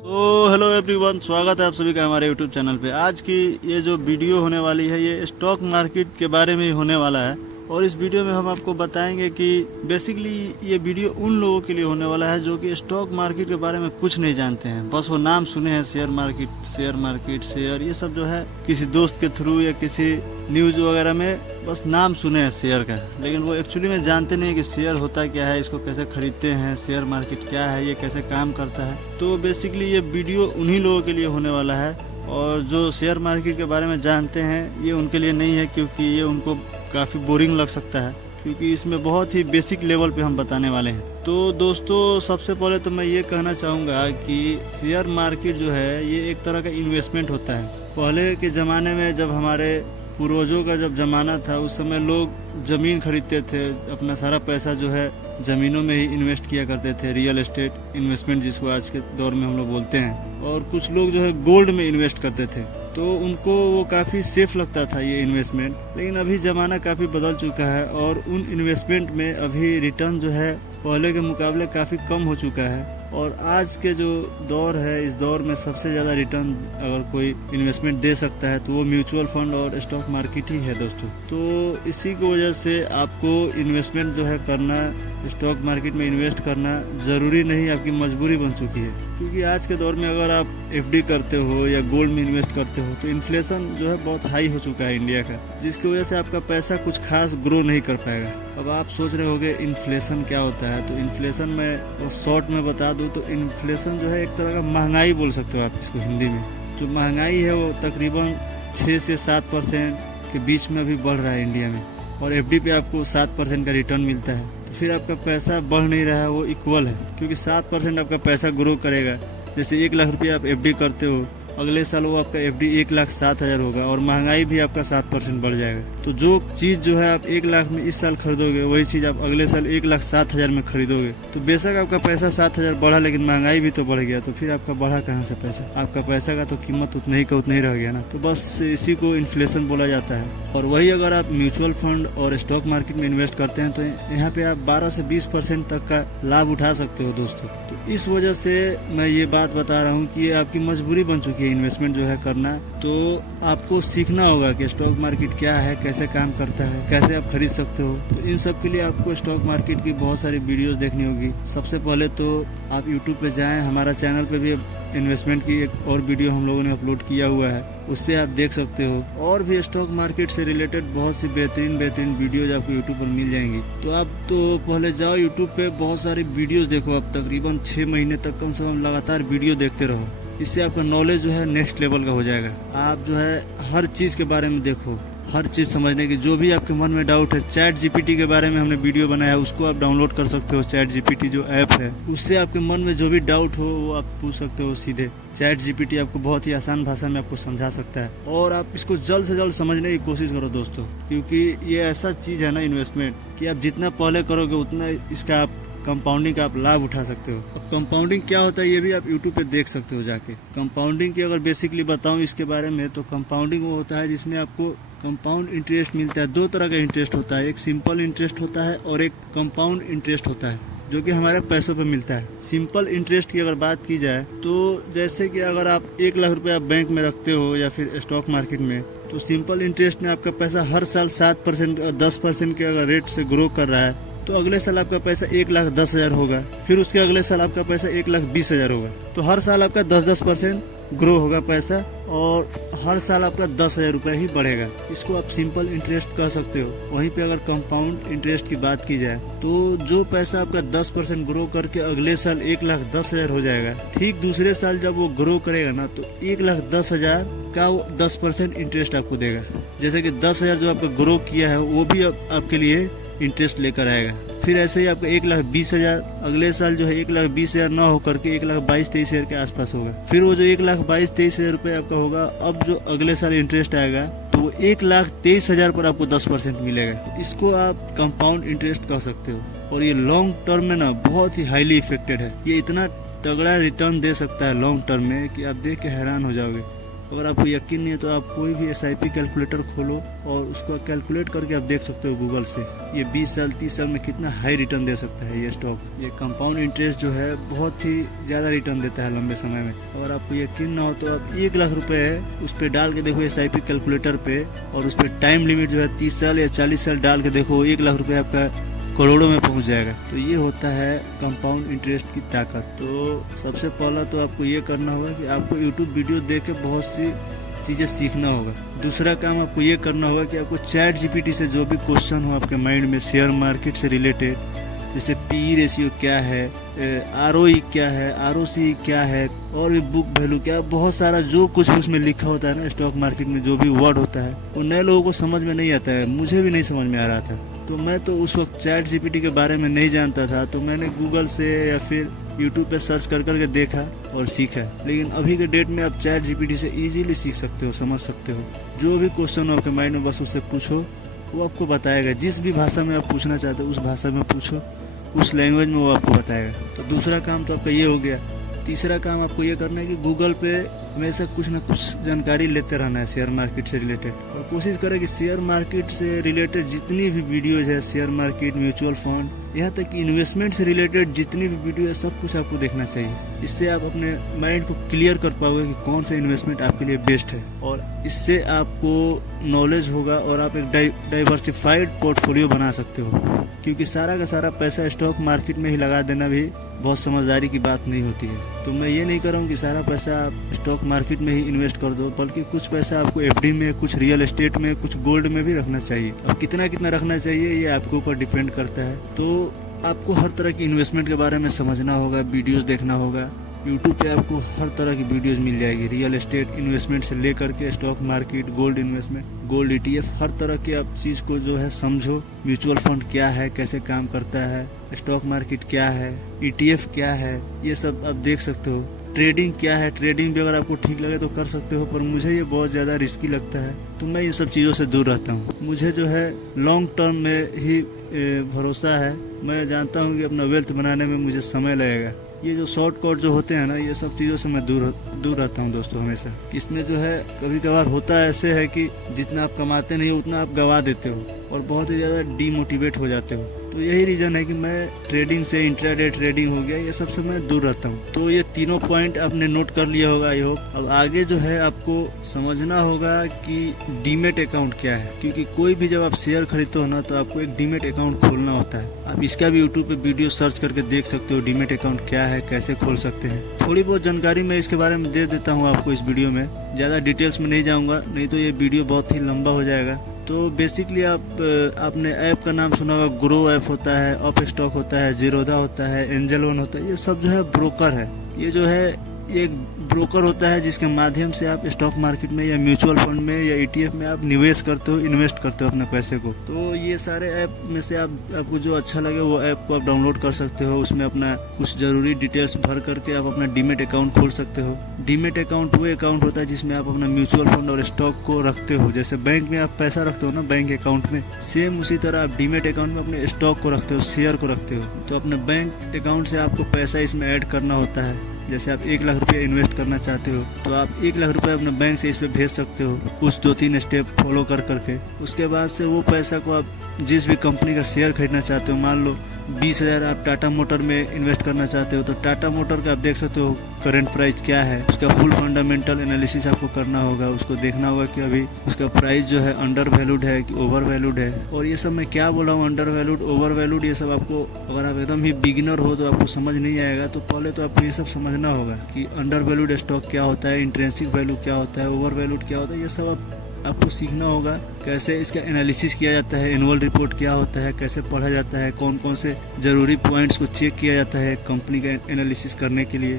तो hello everyone, स्वागत है आप सभी का हमारे यूट्यूब चैनल पे। आज की ये जो वीडियो होने वाली है ये स्टॉक मार्केट के बारे में ही होने वाला है। और इस वीडियो में हम आपको बताएंगे कि बेसिकली ये वीडियो उन लोगों के लिए होने वाला है जो कि स्टॉक मार्केट के बारे में कुछ नहीं जानते हैं, बस वो नाम सुने हैं शेयर ये सब जो है किसी दोस्त के थ्रू या किसी न्यूज वगैरह में बस नाम सुने हैं शेयर का, लेकिन वो एक्चुअली में जानते नहीं है कि शेयर होता क्या है, इसको कैसे खरीदते हैं, शेयर मार्केट क्या है, ये कैसे काम करता है। तो बेसिकली ये वीडियो उन्हीं लोगों के लिए होने वाला है, और जो शेयर मार्केट के बारे में जानते हैं ये उनके लिए नहीं है, क्योंकि ये उनको काफ़ी बोरिंग लग सकता है, क्योंकि इसमें बहुत ही बेसिक लेवल पे हम बताने वाले हैं। तो दोस्तों, सबसे पहले तो मैं ये कहना चाहूँगा कि शेयर मार्केट जो है ये एक तरह का इन्वेस्टमेंट होता है। पहले के ज़माने में जब हमारे पूर्वजों का जब जमाना था, उस समय लोग ज़मीन खरीदते थे, अपना सारा पैसा जो है ज़मीनों में ही इन्वेस्ट किया करते थे, रियल एस्टेट इन्वेस्टमेंट जिसको आज के दौर में हम लोग बोलते हैं। और कुछ लोग जो है गोल्ड में इन्वेस्ट करते थे, तो उनको वो काफ़ी सेफ लगता था ये इन्वेस्टमेंट। लेकिन अभी ज़माना काफ़ी बदल चुका है और उन इन्वेस्टमेंट में अभी रिटर्न जो है पहले के मुकाबले काफ़ी कम हो चुका है। और आज के जो दौर है, इस दौर में सबसे ज़्यादा रिटर्न अगर कोई इन्वेस्टमेंट दे सकता है तो वो म्यूचुअल फंड और स्टॉक मार्केट ही है दोस्तों। तो इसी की वजह से आपको इन्वेस्टमेंट जो है करना, स्टॉक मार्केट में इन्वेस्ट करना ज़रूरी नहीं, आपकी मजबूरी बन चुकी है। क्योंकि आज के दौर में अगर आप एफडी करते हो या गोल्ड में इन्वेस्ट करते हो तो इन्फ्लेशन जो है बहुत हाई हो चुका है इंडिया का, जिसकी वजह से आपका पैसा कुछ खास ग्रो नहीं कर पाएगा। अब आप सोच रहे होंगे इन्फ्लेशन क्या होता है, तो इन्फ्लेशन में शॉर्ट में बता दूं तो इन्फ्लेशन जो है एक तरह का महंगाई बोल सकते हो आप इसको हिंदी में। जो महंगाई है वो तकरीबन 6 से 7% के बीच में अभी बढ़ रहा है इंडिया में, और एफडी पे आपको 7% का रिटर्न मिलता है। तो फिर आपका पैसा बढ़ नहीं रहा है, वो इक्वल है, क्योंकि 7% आपका पैसा ग्रो करेगा। जैसे 1 लाख रुपये आप एफडी करते हो, अगले साल वो आपका एफडी 1,07,000 होगा, और महंगाई भी आपका 7% बढ़ जाएगा। तो जो चीज जो है आप 1 लाख में इस साल खरीदोगे, वही चीज आप अगले साल 1,07,000 में खरीदोगे। तो बेशक आपका पैसा 7,000 बढ़ा, लेकिन महंगाई भी तो बढ़ गया, तो फिर आपका बढ़ा कहाँ से पैसा? आपका पैसा का तो कीमत उतना ही का उतना ही रह गया ना। तो बस इसी को इन्फ्लेशन बोला जाता है। और वही अगर आप म्यूचुअल फंड और स्टॉक मार्केट में इन्वेस्ट करते हैं तो यहाँ पे आप 12 से 20% तक का लाभ उठा सकते हो दोस्तों। तो इस वजह से मैं ये बात बता रहा हूँ कि ये आपकी मजबूरी बन चुकी है इन्वेस्टमेंट जो है करना। तो आपको सीखना होगा कि स्टॉक मार्केट क्या है, कैसे काम करता है, कैसे आप खरीद सकते हो। तो इन सब के लिए आपको स्टॉक मार्केट की बहुत सारी वीडियोस देखनी होगी। सबसे पहले तो आप यूट्यूब पे जाएं, हमारा चैनल पे भी इन्वेस्टमेंट की एक और वीडियो हम लोगों ने अपलोड किया हुआ है, उस पर आप देख सकते हो। और भी स्टॉक मार्केट से रिलेटेड बहुत सी बेहतरीन वीडियोज आपको यूट्यूब पर मिल जाएंगी। तो आप तो पहले जाओ यूट्यूब पे, बहुत सारी वीडियोज देखो, आप तकरीबन 6 महीने तक कम से कम लगातार वीडियो देखते रहो। इससे आपका नॉलेज जो है नेक्स्ट लेवल का हो जाएगा। आप जो है हर चीज़ के बारे में देखो, हर चीज़ समझने की, जो भी आपके मन में डाउट है। चैट जीपीटी के बारे में हमने वीडियो बनाया है, उसको आप डाउनलोड कर सकते हो। चैट जीपीटी जो ऐप है, उससे आपके मन में जो भी डाउट हो वो आप पूछ सकते हो सीधे। चैट जीपीटी आपको बहुत ही आसान भाषा में आपको समझा सकता है, और आप इसको जल्द से जल्द समझने की कोशिश करो दोस्तों, क्योंकि ये ऐसा चीज़ है ना इन्वेस्टमेंट, कि आप जितना पहले करोगे उतना इसका आप कंपाउंडिंग का आप लाभ उठा सकते हो। अब कंपाउंडिंग क्या होता है ये भी आप यूट्यूब पे देख सकते हो जाके। कंपाउंडिंग की अगर बेसिकली बताऊं इसके बारे में, तो कंपाउंडिंग वो होता है जिसमें आपको कंपाउंड इंटरेस्ट मिलता है। 2 तरह का इंटरेस्ट होता है, एक सिंपल इंटरेस्ट होता है और एक कंपाउंड इंटरेस्ट होता है, जो कि हमारे पैसों पे मिलता है। सिंपल इंटरेस्ट की अगर बात की जाए तो जैसे कि अगर आप 1 लाख रुपए आप बैंक में रखते हो या फिर स्टॉक मार्केट में, तो सिंपल इंटरेस्ट में आपका पैसा हर साल 7% और 10% के अगर रेट से ग्रो कर रहा है, तो अगले साल आपका पैसा 1,10,000 होगा। फिर उसके अगले साल आपका पैसा 1,20,000 होगा। तो हर साल आपका 10% ग्रो होगा पैसा, और हर साल आपका 10,000 रुपये ही बढ़ेगा। इसको आप सिंपल इंटरेस्ट कह सकते हो। वहीं पे अगर कंपाउंड इंटरेस्ट की बात की जाए तो जो पैसा आपका 10% ग्रो करके अगले साल 1,10,000 हो जाएगा, ठीक दूसरे साल जब वो ग्रो करेगा ना, तो 1,10,000 का वो 10% इंटरेस्ट आपको देगा। जैसे कि 10,000 जो आपका ग्रो किया है वो भी आपके लिए इंटरेस्ट लेकर आएगा। फिर ऐसे ही आपका 1,20,000 अगले साल जो है 1,20,000 ना होकर के 1,22,000-23,000 के आसपास होगा। फिर वो जो 1,22,000-23,000 रुपये आपका होगा, अब जो अगले साल इंटरेस्ट आएगा तो वो 1,23,000 पर आपको 10% मिलेगा। इसको आप कंपाउंड इंटरेस्ट कह सकते हो। और ये लॉन्ग टर्म में ना बहुत ही हाईली इफेक्टेड है। ये इतना तगड़ा रिटर्न दे सकता है लॉन्ग टर्म में कि आप देख के हैरान हो जाओगे। अगर आपको यकीन नहीं है तो आप कोई भी SIP कैलकुलेटर खोलो और उसको कैलकुलेट करके आप देख सकते हो गूगल से, ये 20 साल 30 साल में कितना हाई रिटर्न दे सकता है ये स्टॉक। ये कंपाउंड इंटरेस्ट जो है बहुत ही ज़्यादा रिटर्न देता है लंबे समय में। अगर आपको यकीन ना हो तो आप 1 लाख रुपए है उस पर डाल के देखो SIP कैलकुलेटर पे, और उस पर टाइम लिमिट जो है 30 साल या 40 साल डाल के देखो, 1 लाख रुपए आपका करोड़ों में पहुंच जाएगा। तो ये होता है कंपाउंड इंटरेस्ट की ताकत। तो सबसे पहला तो आपको ये करना होगा कि आपको यूट्यूब वीडियो देख के बहुत सी चीज़ें सीखना होगा। दूसरा काम आपको ये करना होगा कि आपको चैट GPT से जो भी क्वेश्चन हो आपके माइंड में शेयर मार्केट से रिलेटेड, जैसे PE रेशियो क्या है, ROE क्या है, ROC क्या है, और भी बुक वैल्यू क्या, बहुत सारा जो कुछ उसमें लिखा होता है ना स्टॉक मार्केट में जो भी वर्ड होता है वो नए लोगों को समझ में नहीं आता है। मुझे भी नहीं समझ में आ रहा था, तो मैं तो उस वक्त चैट GPT के बारे में नहीं जानता था, तो मैंने गूगल से या फिर यूट्यूब पे सर्च कर करके देखा और सीखा। लेकिन अभी के डेट में आप चैट GPT से इजीली सीख सकते हो, समझ सकते हो। जो भी क्वेश्चन हो आपके माइंड में बस उससे पूछो, वो आपको बताएगा। जिस भी भाषा में आप पूछना चाहते हो उस भाषा में पूछो, उस लैंग्वेज में वो आपको बताएगा। तो दूसरा काम तो आपका ये हो गया। तीसरा काम आपको ये करना है कि गूगल पे हमेशा कुछ ना कुछ जानकारी लेते रहना है शेयर मार्केट से रिलेटेड, और कोशिश करें कि शेयर मार्केट से रिलेटेड जितनी भी वीडियोज है, शेयर मार्केट, म्यूचुअल फंड, यहाँ तक कि इन्वेस्टमेंट से रिलेटेड जितनी भी वीडियो है सब कुछ आपको देखना चाहिए। इससे आप अपने माइंड को क्लियर कर पाओगे कि कौन सा इन्वेस्टमेंट आपके लिए बेस्ट है, और इससे आपको नॉलेज होगा और आप एक डाइवर्सिफाइड पोर्टफोलियो बना सकते हो। क्योंकि सारा का सारा पैसा स्टॉक मार्केट में ही लगा देना भी बहुत समझदारी की बात नहीं होती है। तो मैं ये नहीं कर रहा हूँ कि सारा पैसा आप स्टॉक मार्केट में ही इन्वेस्ट कर दो, बल्कि कुछ पैसा आपको FD में, कुछ रियल एस्टेट में, कुछ गोल्ड में भी रखना चाहिए। अब कितना कितना रखना चाहिए ये आपके ऊपर डिपेंड करता है। तो आपको हर तरह की इन्वेस्टमेंट के बारे में समझना होगा, वीडियोस देखना होगा। यूट्यूब पे आपको हर तरह की वीडियोस मिल जाएगी, रियल एस्टेट इन्वेस्टमेंट से लेकर के stock market, gold investment, gold ETF, हर तरह की आप चीज़ को जो है समझो। म्यूचुअल फंड क्या है, कैसे काम करता है, स्टॉक मार्केट क्या है, ETF क्या है, ये सब आप देख सकते हो। ट्रेडिंग क्या है, ट्रेडिंग भी अगर आपको ठीक लगे तो कर सकते हो, पर मुझे ये बहुत ज़्यादा रिस्की लगता है, तो मैं इन सब चीज़ों से दूर रहता हूँ। मुझे जो है लॉन्ग टर्म में ही भरोसा है। मैं जानता हूँ कि अपना वेल्थ बनाने में मुझे समय लगेगा। ये जो शॉर्टकट जो होते हैं ना, ये सब चीज़ों से मैं दूर रहता हूँ दोस्तों हमेशा। इसमें जो है कभी कभार होता है ऐसे है कि जितना आप कमाते नहीं उतना आप गवा देते हो और बहुत ही ज़्यादा डीमोटिवेट हो जाते हो। तो यही रीज़न है कि मैं ट्रेडिंग से, इंट्राडे ट्रेडिंग हो गया, ये सब से मैं दूर रहता हूँ। तो ये तीनों पॉइंट आपने नोट कर लिया होगा आई होप। अब आगे जो है आपको समझना होगा कि डीमेट अकाउंट क्या है, क्योंकि कोई भी जब आप शेयर खरीदते हो ना तो आपको एक डीमेट अकाउंट खोलना होता है। आप इसका भी यूट्यूब पे वीडियो सर्च करके देख सकते हो, डीमेट अकाउंट क्या है, कैसे खोल सकते हैं। थोड़ी बहुत जानकारी मैं इसके बारे में दे देता हूँ आपको इस वीडियो में, ज़्यादा डिटेल्स में नहीं जाऊँगा, नहीं तो ये वीडियो बहुत ही लंबा हो जाएगा। तो बेसिकली आपने ऐप का नाम सुना होगा, ग्रो ऐप होता है, अप स्टॉक होता है, जीरोधा होता है, एंजल वन होता है। ये सब जो है ब्रोकर है। ये जो है एक ब्रोकर होता है जिसके माध्यम से आप स्टॉक मार्केट में या म्यूचुअल फंड में या ETF में आप निवेश करते हो, इन्वेस्ट करते हो अपने पैसे को। तो ये सारे ऐप में से आपको जो अच्छा लगे वो ऐप को आप डाउनलोड कर सकते हो। उसमें अपना कुछ जरूरी डिटेल्स भर करके आप अपना डीमेट अकाउंट खोल सकते हो। डीमेट अकाउंट वो अकाउंट होता है जिसमें आप अपना म्यूचुअल फंड और स्टॉक को रखते हो। जैसे बैंक में आप पैसा रखते हो ना बैंक अकाउंट में, सेम उसी तरह आप डीमेट अकाउंट में अपने स्टॉक को रखते हो, शेयर को रखते हो। तो अपने बैंक अकाउंट से आपको पैसा इसमें ऐड करना होता है। जैसे आप 1 लाख रुपये इन्वेस्ट करना चाहते हो तो आप 1 लाख रुपये अपने बैंक से इस पे भेज सकते हो, कुछ 2-3 स्टेप फॉलो कर करके। उसके बाद से वो पैसा को आप जिस भी कंपनी का शेयर खरीदना चाहते हो, मान लो 20,000 आप टाटा मोटर में इन्वेस्ट करना चाहते हो, तो टाटा मोटर का आप देख सकते हो करंट प्राइस क्या है, उसका फुल फंडामेंटल एनालिसिस आपको करना होगा। उसको देखना होगा कि अभी उसका प्राइस जो है अंडर वैल्यूड है कि ओवर वैल्यूड है। और ये सब मैं क्या बोला हूँ, अंडर वैल्यूड, ओवर वैल्यूड, ये सब आपको अगर आप एकदम ही बिगिनर हो तो आपको समझ नहीं आएगा। तो पहले तो आपको ये सब समझना होगा कि अंडर वैल्यूड स्टॉक क्या होता है, इंट्रिंसिक वैल्यू क्या होता है, ओवर वैल्यूड क्या होता है। ये सब आपको सीखना होगा, कैसे इसका एनालिसिस किया जाता है, एनुअल रिपोर्ट क्या होता है, कैसे पढ़ा जाता है, कौन कौन से जरूरी पॉइंट्स को चेक किया जाता है कंपनी का एनालिसिस करने के लिए।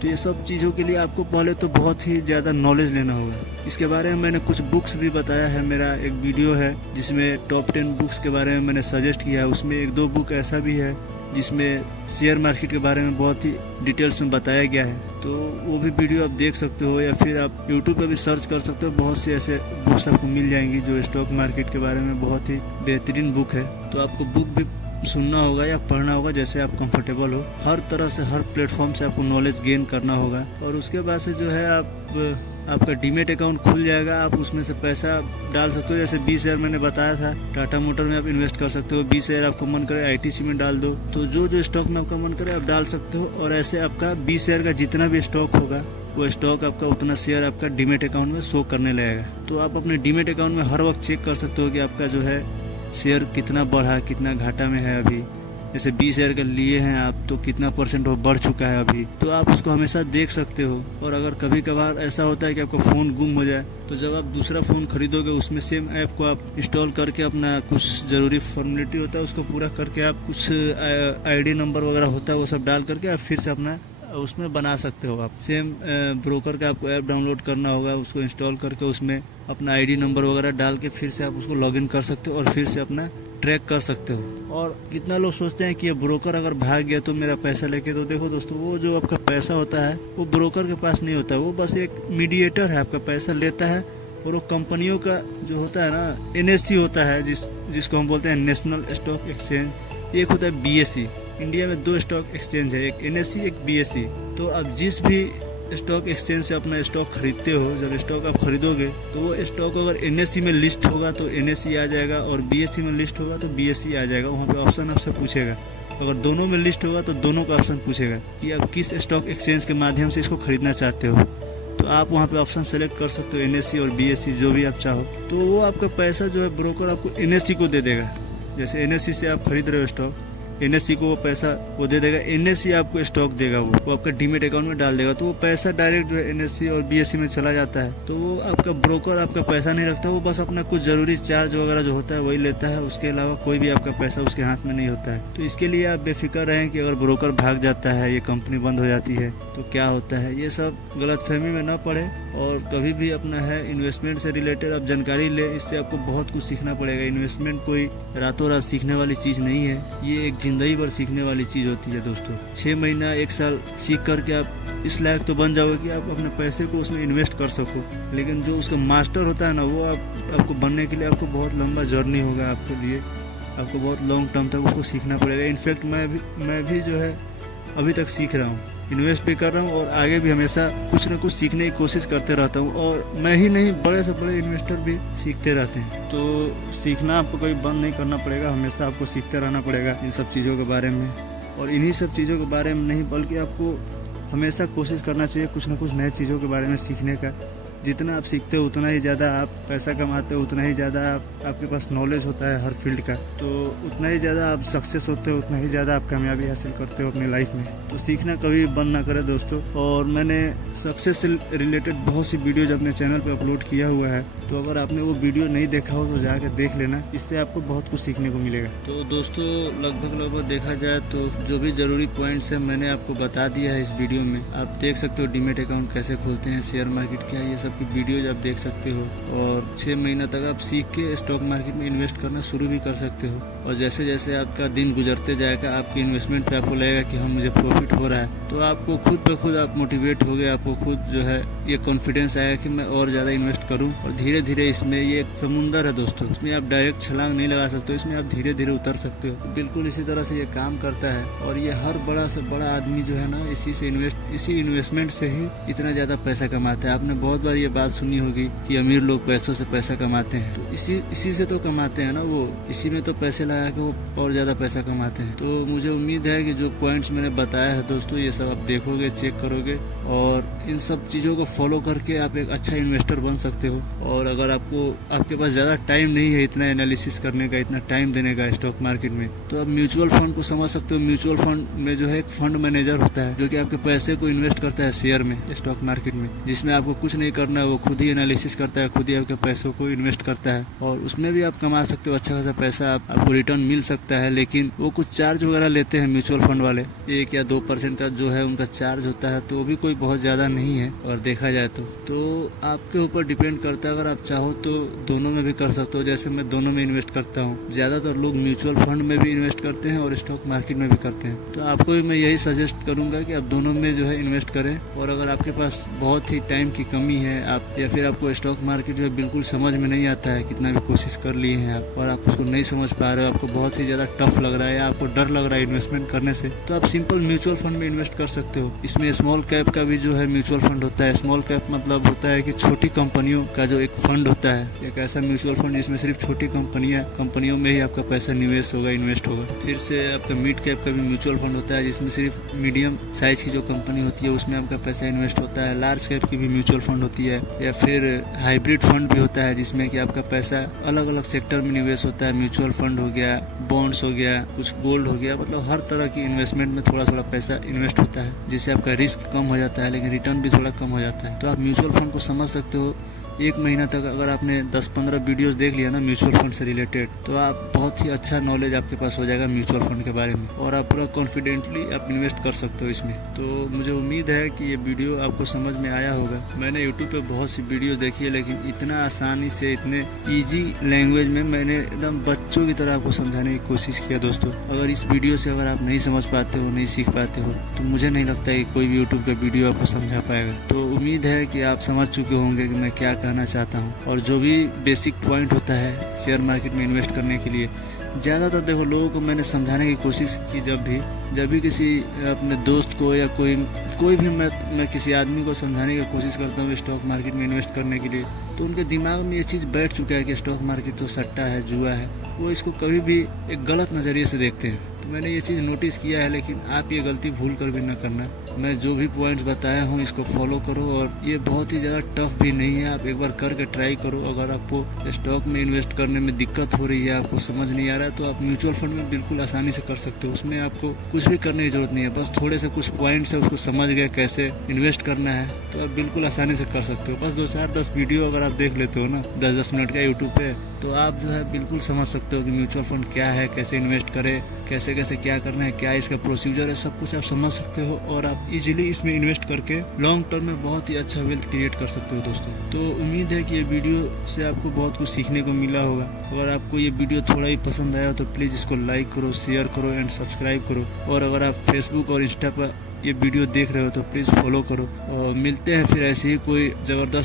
तो ये सब चीज़ों के लिए आपको पहले तो बहुत ही ज़्यादा नॉलेज लेना होगा। इसके बारे में मैंने कुछ बुक्स भी बताया है, मेरा एक वीडियो है जिसमें टॉप 10 बुक्स के बारे में मैंने सजेस्ट किया है। उसमें 1-2 बुक ऐसा भी है जिसमें शेयर मार्केट के बारे में बहुत ही डिटेल्स में बताया गया है। तो वो भी वीडियो आप देख सकते हो, या फिर आप यूट्यूब पर भी सर्च कर सकते हो। बहुत से ऐसे बुक्स आपको मिल जाएंगी जो स्टॉक मार्केट के बारे में बहुत ही बेहतरीन बुक है। तो आपको बुक भी सुनना होगा या पढ़ना होगा जैसे आप कंफर्टेबल हो। हर तरह से, हर प्लेटफॉर्म से आपको नॉलेज गेन करना होगा। और उसके बाद से जो है आप आपका डीमेट अकाउंट खुल जाएगा। आप उसमें से पैसा डाल सकते हो। जैसे 20 शेयर मैंने बताया था, टाटा मोटर में आप इन्वेस्ट कर सकते हो। 20 शेयर आपको मन करे ITC में डाल दो, तो जो स्टॉक में आपका मन करे आप डाल सकते हो। और ऐसे आपका 20 शेयर का जितना भी स्टॉक होगा वो स्टॉक आपका उतना शेयर आपका डीमेट अकाउंट में शो करने लगेगा। तो आप अपने डीमेट अकाउंट में हर वक्त चेक कर सकते हो कि आपका जो है शेयर कितना बढ़ा, कितना घाटा में है अभी। जैसे 20 शेयर का लिए हैं आप, तो कितना % वो बढ़ चुका है अभी, तो आप उसको हमेशा देख सकते हो। और अगर कभी कभार ऐसा होता है कि आपका फ़ोन गुम हो जाए, तो जब आप दूसरा फ़ोन खरीदोगे उसमें सेम ऐप को आप इंस्टॉल करके अपना कुछ ज़रूरी फॉर्मेलिटी होता है उसको पूरा करके आप कुछ ID नंबर वगैरह होता है वो सब डाल करके आप फिर से अपना उसमें बना सकते हो। आप सेम ब्रोकर का आपको ऐप डाउनलोड करना होगा, उसको इंस्टॉल करके उसमें अपना ID नंबर वगैरह डाल के फिर से आप उसको लॉगिन कर सकते हो और फिर से अपना ट्रैक कर सकते हो। और कितना लोग सोचते हैं कि ये ब्रोकर अगर भाग गया तो मेरा पैसा लेके, तो देखो दोस्तों, वो जो आपका पैसा होता है वो ब्रोकर के पास नहीं होता है, वो बस एक मीडिएटर है, आपका पैसा लेता है। और वो कंपनियों का जो होता है ना, NSE होता है, जिसको हम बोलते हैं नेशनल स्टॉक एक्सचेंज। एक होता है BSE। इंडिया में 2 स्टॉक एक्सचेंज है, एक NSE एक BSE। तो आप जिस भी स्टॉक एक्सचेंज से अपना स्टॉक खरीदते हो, जब स्टॉक आप खरीदोगे तो वो स्टॉक अगर NSE में लिस्ट होगा तो NSE आ जाएगा, और BSE में लिस्ट होगा तो BSE आ जाएगा। वहाँ पे ऑप्शन आपसे पूछेगा। अगर दोनों में लिस्ट होगा तो दोनों का ऑप्शन पूछेगा कि आप किस स्टॉक एक्सचेंज के माध्यम से इसको खरीदना चाहते हो। तो आप वहाँ पे ऑप्शन सेलेक्ट कर सकते हो, NSE और BSE जो भी आप चाहो। तो वो आपका पैसा जो है ब्रोकर आपको NSE को दे देगा। जैसे NSE से आप खरीद रहे हो स्टॉक, NSE को वो पैसा वो दे देगा, NSE आपको स्टॉक देगा, वो आपका डीमेट अकाउंट में डाल देगा। तो वो पैसा डायरेक्ट जो है NSE और BSE में चला जाता है। तो वो आपका ब्रोकर आपका पैसा नहीं रखता, वो बस अपना कुछ जरूरी चार्ज वगैरह जो होता है वही लेता है। उसके अलावा कोई भी आपका पैसा उसके हाथ में नहीं होता है। तो इसके लिए आप बेफिक्र रहें कि अगर ब्रोकर भाग जाता है, ये कंपनी बंद हो जाती है तो क्या होता है, ये सब गलतफहमी में न पड़े। और कभी भी अपना है इन्वेस्टमेंट से रिलेटेड आप जानकारी ले, इससे आपको बहुत कुछ सीखना पड़ेगा। इन्वेस्टमेंट कोई रातों रात सीखने वाली चीज़ नहीं है, ये एक जिंदगी भर सीखने वाली चीज़ होती है दोस्तों। 6 महीना 1 साल सीख करके आप इस लायक तो बन जाओगे कि आप अपने पैसे को उसमें इन्वेस्ट कर सको। लेकिन जो उसका मास्टर होता है ना, वो आपको बनने के लिए आपको बहुत लंबा जर्नी होगा, आपके लिए आपको बहुत लॉन्ग टर्म तक उसको सीखना पड़ेगा। इनफैक्ट मैं भी जो है अभी तक सीख रहा हूँ, इन्वेस्ट भी कर रहा हूँ और आगे भी हमेशा कुछ न कुछ सीखने की कोशिश करते रहता हूँ। और मैं ही नहीं, बड़े से बड़े इन्वेस्टर भी सीखते रहते हैं। तो सीखना आपको कभी बंद नहीं करना पड़ेगा, हमेशा आपको सीखते रहना पड़ेगा इन सब चीज़ों के बारे में। और इन्हीं सब चीज़ों के बारे में नहीं, बल्कि आपको हमेशा कोशिश करना चाहिए कुछ न कुछ नए चीज़ों के बारे में सीखने का। जितना आप सीखते हो उतना ही ज़्यादा आप पैसा कमाते हो, उतना ही ज़्यादा आपके पास नॉलेज होता है हर फील्ड का, तो उतना ही ज़्यादा आप सक्सेस होते हो, उतना ही ज़्यादा आप कामयाबी हासिल करते हो अपनी लाइफ में। तो सीखना कभी बंद ना करें दोस्तों। और मैंने सक्सेस से रिलेटेड बहुत सी वीडियोज अपने चैनल पे अपलोड किया हुआ है, तो अगर आपने वो वीडियो नहीं देखा हो तो जाकर देख लेना, इससे आपको बहुत कुछ सीखने को मिलेगा। तो दोस्तों लगभग देखा जाए तो जो भी ज़रूरी पॉइंट्स है मैंने आपको बता दिया है इस वीडियो में। आप देख सकते हो डीमेट अकाउंट कैसे खोलते हैं, शेयर मार्केट क्या है, ये सब की वीडियोज आप देख सकते हो। और 6 महीना तक आप सीख के स्टॉक मार्केट में इन्वेस्ट करना शुरू भी कर सकते हो। और जैसे जैसे आपका दिन गुजरते जाएगा, आपकी इन्वेस्टमेंट पे आपको लगेगा कि हाँ मुझे प्रॉफिट हो रहा है, तो आपको खुद ब खुद आप मोटिवेट हो गए, आपको खुद जो है ये कॉन्फिडेंस आएगा कि मैं और ज़्यादा इन्वेस्ट करूँ। और धीरे धीरे इसमें ये एक समुंदर है दोस्तों, इसमें आप डायरेक्ट छलांग नहीं लगा सकते, इसमें आप धीरे धीरे उतर सकते हो। बिल्कुल इसी तरह से ये काम करता है। और ये हर बड़ा से बड़ा आदमी जो है ना, इसी इन्वेस्टमेंट से ही इतना ज़्यादा पैसा कमाता है। आपने बहुत बार ये बात सुनी होगी कि अमीर लोग पैसों से पैसा कमाते हैं, तो इसी से तो कमाते हैं ना, वो इसी में तो पैसे लगा के वो और ज़्यादा पैसा कमाते हैं। तो मुझे उम्मीद है कि जो पॉइंट्स मैंने बताया है दोस्तों, ये सब आप देखोगे, चेक करोगे और इन सब चीज़ों को फॉलो करके आप एक अच्छा इन्वेस्टर बन सकते हो। और अगर आपके पास ज़्यादा टाइम नहीं है इतना एनालिसिस करने का, इतना टाइम देने का स्टॉक मार्केट में, तो आप म्यूचुअल फंड को समझ सकते हो। म्यूचुअल फंड में जो है एक फंड मैनेजर होता है जो कि आपके पैसे को इन्वेस्ट करता है शेयर में, स्टॉक मार्केट में, जिसमें आपको कुछ नहीं करना है, वो खुद ही एनालिसिस करता है, खुद ही आपके पैसों को इन्वेस्ट करता है। और उसमें भी आप कमा सकते हो अच्छा खासा पैसा, आपको रिटर्न मिल सकता है। लेकिन वो कुछ चार्ज वगैरह लेते हैं म्यूचुअल फंड वाले, 1 या 2% का जो है उनका चार्ज होता है, तो वो भी कोई बहुत ज़्यादा नहीं है। और देखा जाए तो आपके ऊपर डिपेंड करता है। अगर आप चाहो तो दोनों में भी कर सकते हो, जैसे मैं दोनों में इन्वेस्ट करता हूँ। ज़्यादातर लोग म्यूचुअल फंड में भी इन्वेस्ट करते हैं और स्टॉक मार्केट में भी करते हैं। तो आपको भी मैं यही सजेस्ट करूँगा कि आप दोनों में जो है इन्वेस्ट करें। और अगर आपके पास बहुत ही टाइम की कमी है, आप या फिर आपको स्टॉक मार्केट जो है बिल्कुल समझ में नहीं आता है, कितना भी कोशिश कर लिए हैं आप और आप उसको नहीं समझ पा रहे हो, आपको बहुत ही ज़्यादा टफ लग रहा है या आपको डर लग रहा है इन्वेस्टमेंट करने से, तो आप सिंपल म्यूचुअल फंड में इन्वेस्ट कर सकते हो। इसमें स्मॉल कैप का भी जो है म्यूचुअल फंड होता है। स्मॉल कैप मतलब होता है कि छोटी कंपनियों का जो एक फंड होता है, एक ऐसा म्यूचुअल फंड जिसमें सिर्फ छोटी कंपनियों में ही आपका पैसा निवेश होगा, इन्वेस्ट होगा। फिर से आपका मिड कैप का भी म्यूचुअल फंड होता है, जिसमें सिर्फ मीडियम साइज की जो कंपनी होती है उसमें आपका पैसा इन्वेस्ट होता है। लार्ज कैप की भी म्यूचुअल फंड होती है, या फिर हाइब्रिड फंड भी होता है जिसमें कि आपका पैसा अलग अलग सेक्टर में निवेश होता है। म्यूचुअल फंड हो गया, बॉन्ड्स हो गया, कुछ गोल्ड हो गया, मतलब हर तरह की इन्वेस्टमेंट में थोड़ा थोड़ा पैसा इन्वेस्ट होता है, जिससे आपका रिस्क कम हो जाता है लेकिन रिटर्न भी थोड़ा कम हो जाता है। तो आप म्यूचुअल फंड को समझ सकते हो। एक महीना तक अगर आपने 10-15 वीडियोस देख लिया ना म्यूचुअल फंड से रिलेटेड, तो आप बहुत ही अच्छा नॉलेज आपके पास हो जाएगा म्यूचुअल फंड के बारे में, और आप पूरा कॉन्फिडेंटली आप इन्वेस्ट कर सकते हो इसमें। तो मुझे उम्मीद है कि ये वीडियो आपको समझ में आया होगा। मैंने यूट्यूब पे बहुत सी वीडियो देखी है, लेकिन इतना आसानी से, इतने ईजी लैंग्वेज में मैंने एकदम बच्चों की तरह आपको समझाने की कोशिश किया। दोस्तों, अगर इस वीडियो से अगर आप नहीं समझ पाते हो, नहीं सीख पाते हो, तो मुझे नहीं लगता कि कोई भी यूट्यूब का वीडियो आपको समझा पाएगा। तो उम्मीद है कि आप समझ चुके होंगे कि मैं क्या कहना चाहता हूँ, और जो भी बेसिक पॉइंट होता है शेयर मार्केट में इन्वेस्ट करने के लिए। ज़्यादातर देखो लोगों को मैंने समझाने की कोशिश की, जब भी किसी अपने दोस्त को या कोई भी मैं किसी आदमी को समझाने की कोशिश करता हूँ स्टॉक मार्केट में इन्वेस्ट करने के लिए, तो उनके दिमाग में ये चीज़ बैठ चुका है कि स्टॉक मार्केट तो सट्टा है, जुआ है। वो इसको कभी भी एक गलत नज़रिए से देखते हैं। तो मैंने ये चीज़ नोटिस किया है, लेकिन आप ये गलती भूल कर भी न करना। मैं जो भी पॉइंट्स बताया हूँ इसको फॉलो करो, और ये बहुत ही ज़्यादा टफ भी नहीं है। आप एक बार करके ट्राई करो। अगर आपको स्टॉक में इन्वेस्ट करने में दिक्कत हो रही है, आपको समझ नहीं आ रहा है, तो आप म्यूचुअल फंड में बिल्कुल आसानी से कर सकते हो। उसमें आपको कुछ भी करने की जरूरत नहीं है, बस थोड़े से कुछ पॉइंट्स है उसको समझ गए कैसे इन्वेस्ट करना है, तो आप बिल्कुल आसानी से कर सकते हो। बस 2-4-10 वीडियो अगर आप देख लेते हो ना 10-10 मिनट का यूट्यूब पे, तो आप जो है बिल्कुल समझ सकते हो कि म्यूचुअल फंड क्या है, कैसे इन्वेस्ट करें, कैसे कैसे क्या करना है, क्या इसका प्रोसीजर है, सब कुछ आप समझ सकते हो, और आप इजीली इसमें इन्वेस्ट करके लॉन्ग टर्म में बहुत ही अच्छा वेल्थ क्रिएट कर सकते हो। दोस्तों, तो उम्मीद है कि ये वीडियो से आपको बहुत कुछ सीखने को मिला होगा। अगर आपको ये वीडियो थोड़ा ही पसंद आया तो प्लीज़ इसको लाइक करो, शेयर करो एंड सब्सक्राइब करो। और अगर आप फेसबुक और इंस्टा पर ये वीडियो देख रहे हो तो प्लीज़ फॉलो करो। और मिलते हैं फिर ऐसे ही कोई ज़बरदस्त